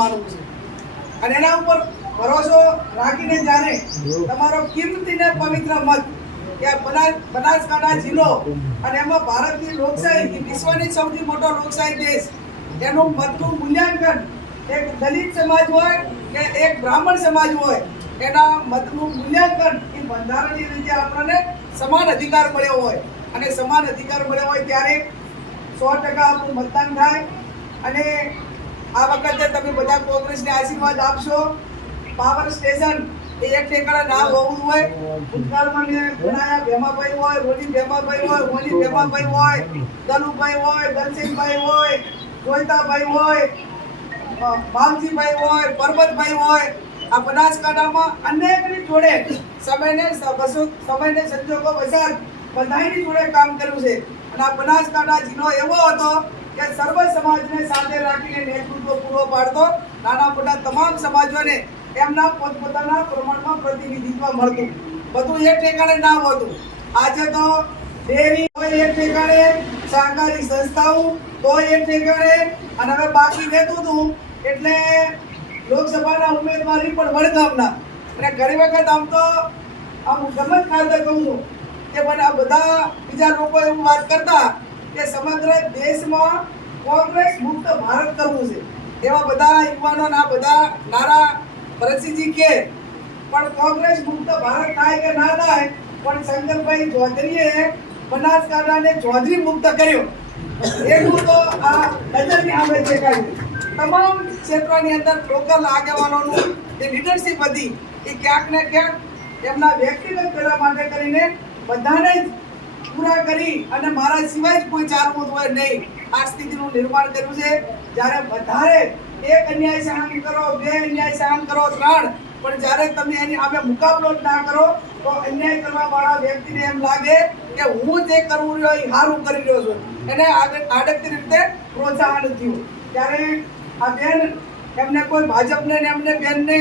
માનવું છે અને એના ઉપર ભરોસો રાખીને જાણે તમારો કિંમતી ને પવિત્ર મત કે બનાસકાંઠા જિલ્લો અને એમાં ભારતની લોકશાહી વિશ્વની સૌથી મોટો લોકશાહી દેશ એનું મતનું મૂલ્યાંકન એક દલિત સમાજ હોય કે એક બ્રાહ્મણ સમાજ હોય એના મતનું મૂલ્યાંકન એ બંધારણની રીતે આપણને સમાન અધિકાર મળ્યો હોય અને સમાન અધિકાર મળ્યો હોય ત્યારે 100% આપણું મતદાન થાય અને આ વખતે તમે બધા કોંગ્રેસને આશીર્વાદ આપશો. પાવર સ્ટેશન એ એક ઠેકાણા ના હોવું હોય. ભૂતકાળમાં મેં ગણાયા ભેમાભાઈ હોય, રોલી ભેમાભાઈ હોય, હોલી ભેમાભાઈ હોય, દલુભાઈ હોય, દલસિંહભાઈ હોય, જોઈતાભાઈ હોય, ભાવજીભાઈ હોય, પરબતભાઈ હોય. આ બનાસકાંઠામાં અનેકની જોડે સમયને સંજોગો વસાર બધાની જોડે કામ કર્યું છે અને આ બનાસકાંઠા જિલ્લો એવો હતો કે સર્વ સમાજને સાથે રાખીને નેતૃત્વ પૂરો પાડતો. નાના મોટા તમામ સમાજોને એમના પોતપોતાના પ્રમાણમાં પ્રતિનિધિત્વ મળતું. બધું એક ઠેકાણે ના હોતું. આજે તો ડેરી હોય એક ઠેકાણે, સહકારી સંસ્થાઓ તો એક ઠેકાણે અને હવે બાકી રહેતું હતું એટલે લોકસભાના ઉમેદવારી પણ વડગામના. અને ઘણી વખત આમ તો આમ ગમત ખાતર કહું છું કે મને આ બધા બીજા લોકો એવું વાત કરતા કે સમગ્ર દેશમાં કોંગ્રેસ મુક્ત ભારત કરવું છે. એવા બધા યુવાનોના બધા નારા ભરતસિંહજી કે પણ કોંગ્રેસ મુક્ત ભારત થાય કે ના થાય પણ શંકરભાઈ ચૌધરીએ બનાસકાંઠાને ચૌધરી મુક્ત કર્યો એટલું તો આ નજરની સામે દેખાયું. તમામ ક્ષેત્રોની અંદર લોકલ આગેવાનોનું જે લીડરશીપ હતી એ ક્યાંક ને ક્યાંક એમના વ્યક્તિગત પેલા માટે કરીને બધાને જ પૂરા કરી અને મારા સિવાય જ કોઈ ચાલવું હોય નહીં આ સ્થિતિનું નિર્માણ કર્યું છે. જ્યારે વધારે એક અન્યાય સહન કરો, બે અન્યાય સહન કરો, 3 પણ જ્યારે તમે એની સામે મુકાબલો જ ના કરો તો અન્યાય કરવા વાળા વ્યક્તિને એમ લાગે કે હું જે કરવું રહ્યો એ સારું કરી રહ્યો છું, એને આડકતી રીતે પ્રોત્સાહન થયું. ત્યારે આ બેન એમને કોઈ ભાજપને ને એમને બેનને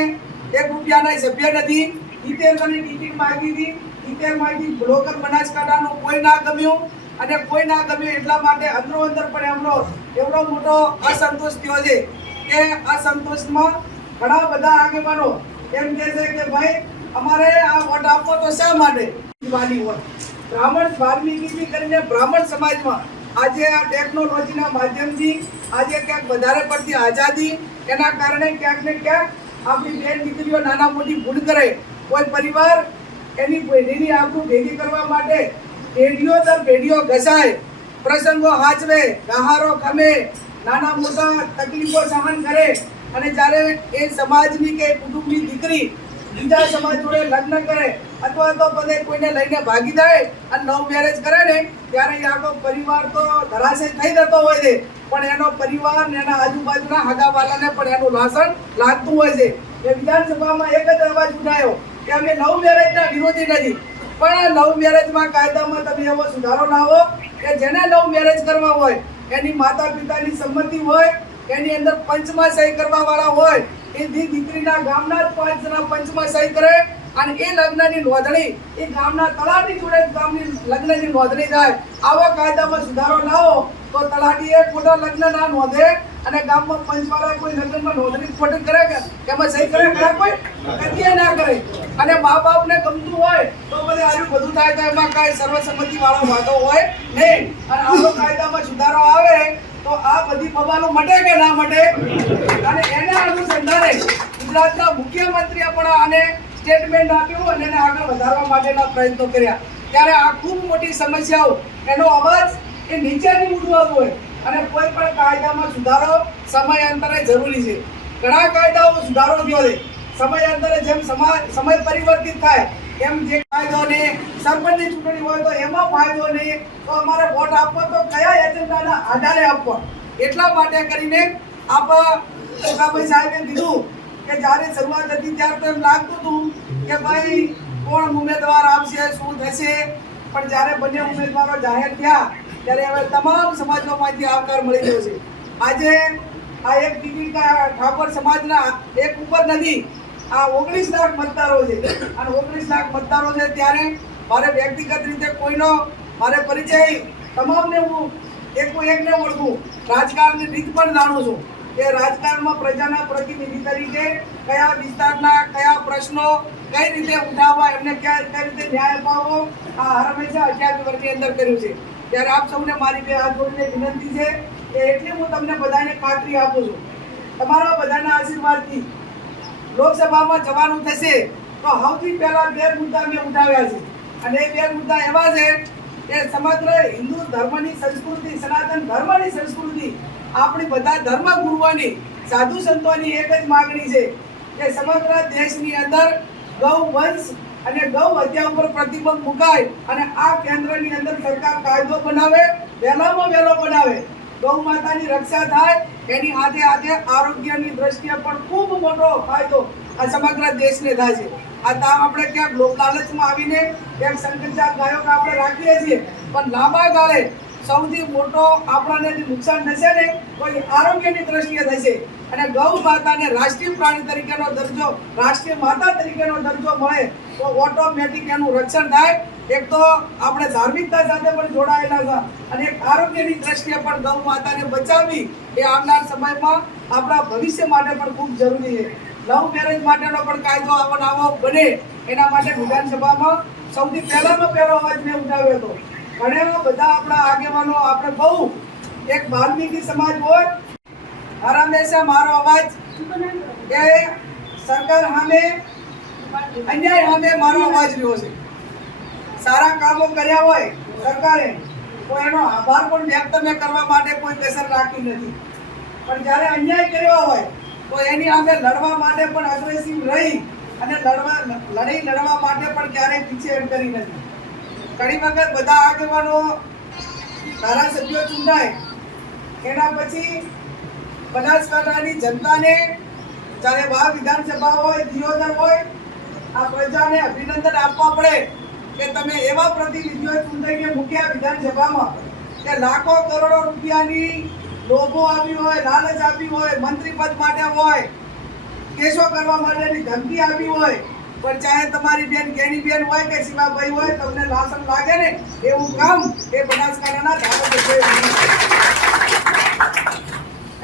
1 રૂપિયાના સભ્ય નથી. 70 ટિકિટ માંગી હતી. 70 માંથી બ્લોકર બનાસકાંઠાનું કોઈ ના ગમ્યું અને કોઈ ના ગમ્યું એટલા માટે અંદરો અંદર પણ એમનો એવડો મોટો અસંતોષ થયો છે કે અસંતોષમાં ઘણા બધા આગેવાનો એમ કહે છે કે ભાઈ અમારે આ વોટ આપવો તો શા માટે વાલી હોય. બ્રાહ્મણ વાલ્મીકી કરીને બ્રાહ્મણ સમાજમાં આજે આ ટેકનોલોજીના માધ્યમથી આજે ક્યાંક વધારે પડતી આઝાદી એના કારણે ક્યાંક ને ક્યાંક આપણી બેન દીકરીઓ નાના મોટી ભૂલ કરે. કોઈ પરિવાર એની પેઢીની આબરૂ ભેગી કરવા માટે પેઢીઓ દર પેઢીઓ ઘસાય, પ્રસંગો હાચવે, ગહારો ખમે, નાના મોટા તકલીફો સહન કરે અને જ્યારે એ સમાજની કે કુટુંબની દીકરી બીજા સમાજ જોડે લગ્ન કરે અથવા તો બધે કોઈને લઈને ભાગી જાય અને લવ મેરેજ કરે ને ત્યારે એ આખો પરિવાર તો ધરાશય થઈ જતો હોય છે પણ એનો પરિવાર ને એના આજુબાજુના હગાવાલાને પણ એનું લાસણ લાગતું હોય છે. એ વિધાનસભામાં એક જ અવાજ ઉઠાયો કે અમે લવ મેરેજના વિરોધી નથી પણ લવ મેરેજમાં કાયદામાં તમે એવો સુધારો લાવો કે જેને લવ મેરેજ કરવા હોય એની માતા પિતાની સંમતિ હોય, એની અંદર પંચમાં સહી કરવા વાળા હોય, એ દીકરીના ગામના જ 5 જણા પંચમાં સહી કરે અને એ લગ્નની નોંધણી એ ગામના તલાટી જોડે ગામની લગ્નની નોંધણી થાય. આવો કાયદામાં સુધારો લાવો તો તલાટી એ ખોટા લગ્ન ના નોંધે અને ગામમાં પંચવાળા કોઈ લગ્નમાં નોંધણી ખોટી કરે કે એમાં સહી કરે ખરા કોઈ કદી ના કરે. અને મા બાપને ગમતું હોય તો બધે આવું બધું થાય તો એમાં કાંઈ સર્વસંમતિ વાળો વાંધો હોય નહીં. અને આવો કાયદામાં સુધારો આવે તો આ બધી બબાલો મટે કે ના મટે. અને એના અનુસંધાને ગુજરાતના મુખ્યમંત્રીએ પણ આને સ્ટેટમેન્ટ આપ્યું અને એને આગળ વધારવા માટેના પ્રયત્નો કર્યા. ત્યારે આ ખૂબ મોટી સમસ્યાઓ એનો અવાજ એ નીચેથી ઉઠવાનો હોય અને કોઈ પણ કાયદામાં સુધારો સમયાંતરે જરૂરી છે. ઘણા કાયદાઓ સુધારો થયો છે સમયાંતરે જેમ સમય પરિવર્તિત થાય એમ જે કાયદો ને સરપંચની ચૂંટણી હોય તો એમાં ફાયદો નહીં તો અમારે વોટ આપવો તો કયા એજન્ડાના આધારે આપવો. એટલા માટે કરીને કાકાભાઈ સાહેબે કીધું કે જ્યારે શરૂઆત હતી ત્યારે તો એમ લાગતું હતું કે ભાઈ કોણ ઉમેદવાર આવશે, શું થશે, પણ જ્યારે બંને ઉમેદવારો જાહેર થયા ત્યારે હવે તમામ સમાજોમાંથી આવકાર મળી ગયો છે. આજે આ એક ટિકિટ ઠાકોર સમાજના એક ઉપર નથી, આ 19 લાખ મતદારો છે અને 19 લાખ મતદારો છે ત્યારે મારે વ્યક્તિગત રીતે કોઈનો મારે પરિચય તમામને હું એકને ઓળખું, રાજકારણની રીત પણ જાણું છું કે રાજકારણમાં પ્રજાના પ્રતિનિધિ તરીકે કયા વિસ્તારના કયા પ્રશ્નો કઈ રીતે ઉઠાવવા, એમને કઈ રીતે ન્યાય અપાવવો, આ હંમેશા 11 વર્ષની અંદર કર્યું છે. ત્યારે આપ સૌને મારી બે હાથ જોડીને વિનંતી છે કે એટલી હું તમને બધાને ખાતરી આપું છું, તમારા બધાના આશીર્વાદથી લોકસભામાં જવાનું થશે તો સૌથી પહેલા 2 મુદ્દા મેં ઉઠાવ્યા છે. અને એ 2 મુદ્દા એવા છે કે સમગ્ર હિન્દુ ધર્મની સંસ્કૃતિ, સનાતન ધર્મની સંસ્કૃતિ, આપણી બધા ધર્મગુરુઓની, સાધુ સંતોની એક જ માગણી છે કે સમગ્ર દેશની અંદર ગૌ વંશ અને ગૌ હત્યા ઉપર પ્રતિબંધ મુકાય અને આ કેન્દ્રની અંદર સરકાર કાયદો બનાવે, વહેલામાં વહેલો બનાવે, ગૌ માતાની રક્ષા થાય, એની સાથે સાથે આરોગ્યની દ્રષ્ટિએ પણ ખૂબ મોટો ફાયદો આ સમગ્ર દેશને થાય છે. આ તામ આપણે ક્યાંક લોક લાલચમાં આવીને એક સંકલ્પ ગાયો આપણે રાખીએ છીએ, પણ લાંબા ગાળે સૌથી મોટો આપણને જે નુકસાન થશે ને કોઈ આરોગ્યની દ્રષ્ટિએ થશે. અને ગૌ માતાને રાષ્ટ્રીય પ્રાણી તરીકેનો દરજ્જો, રાષ્ટ્રીય માતા તરીકેનો દરજ્જો મળે તો ઓટોમેટિક એનું રક્ષણ થાય. એક તો આપણે ધાર્મિકતા સાથે પણ જોડાયેલા છે અને એક આરોગ્યની દ્રષ્ટિએ પણ ગૌ માતાને બચાવવી એ આવનાર સમયમાં આપણા ભવિષ્ય માટે પણ ખૂબ જરૂરી છે. લવ મેરેજ માટેનો પણ કાયદો આવો બને એના માટે વિધાનસભામાં સૌથી પહેલામાં પહેલો અવાજ મેં ઉઠાવ્યો હતો. ઘણા બધા આપણા આગેવાનો, આપણે બહુ એક વાલ્મીકી સમાજ હોય, હંમેશા મારો અવાજ એ સરકાર સામે, અન્યાય સામે મારો અવાજ રહ્યો છે. સારા કામો કર્યા હોય સરકારે તો એનો આભાર પણ વ્યક્ત કરવા માટે કોઈ કસર રાખી નથી, પણ જ્યારે અન્યાય કર્યો હોય તો એની સામે લડવા માટે પણ અગ્રેસિવ રહી અને લડવા માટે પણ ક્યારેય પીછેહટ કરી નથી. ઘણી વખત બધા આગેવાનો, ધારાસભ્યો ચૂંટાય એના પછી બનાસકાંઠાની જનતાને, ચાહે આ વિધાનસભા હોય, દિયોદર હોય, આ પ્રજાને અભિનંદન આપવા પડે કે તમે એવા પ્રતિનિધિઓ ચૂંટાઈને મૂક્યા વિધાનસભામાં કે લાખો કરોડો રૂપિયાની લોભો આપી હોય, લાલચ આપી હોય, મંત્રી પદ માટે હોય, કેસો કરવા માટેની ધમકી આપી હોય, પણ ચાહે તમારી બેન ગેની બેન હોય કે શિવાભાઈ હોય, તમને લાસન લાગે ને એવું કામ એ બનાસકાંઠાના ધારાસભ્યોએ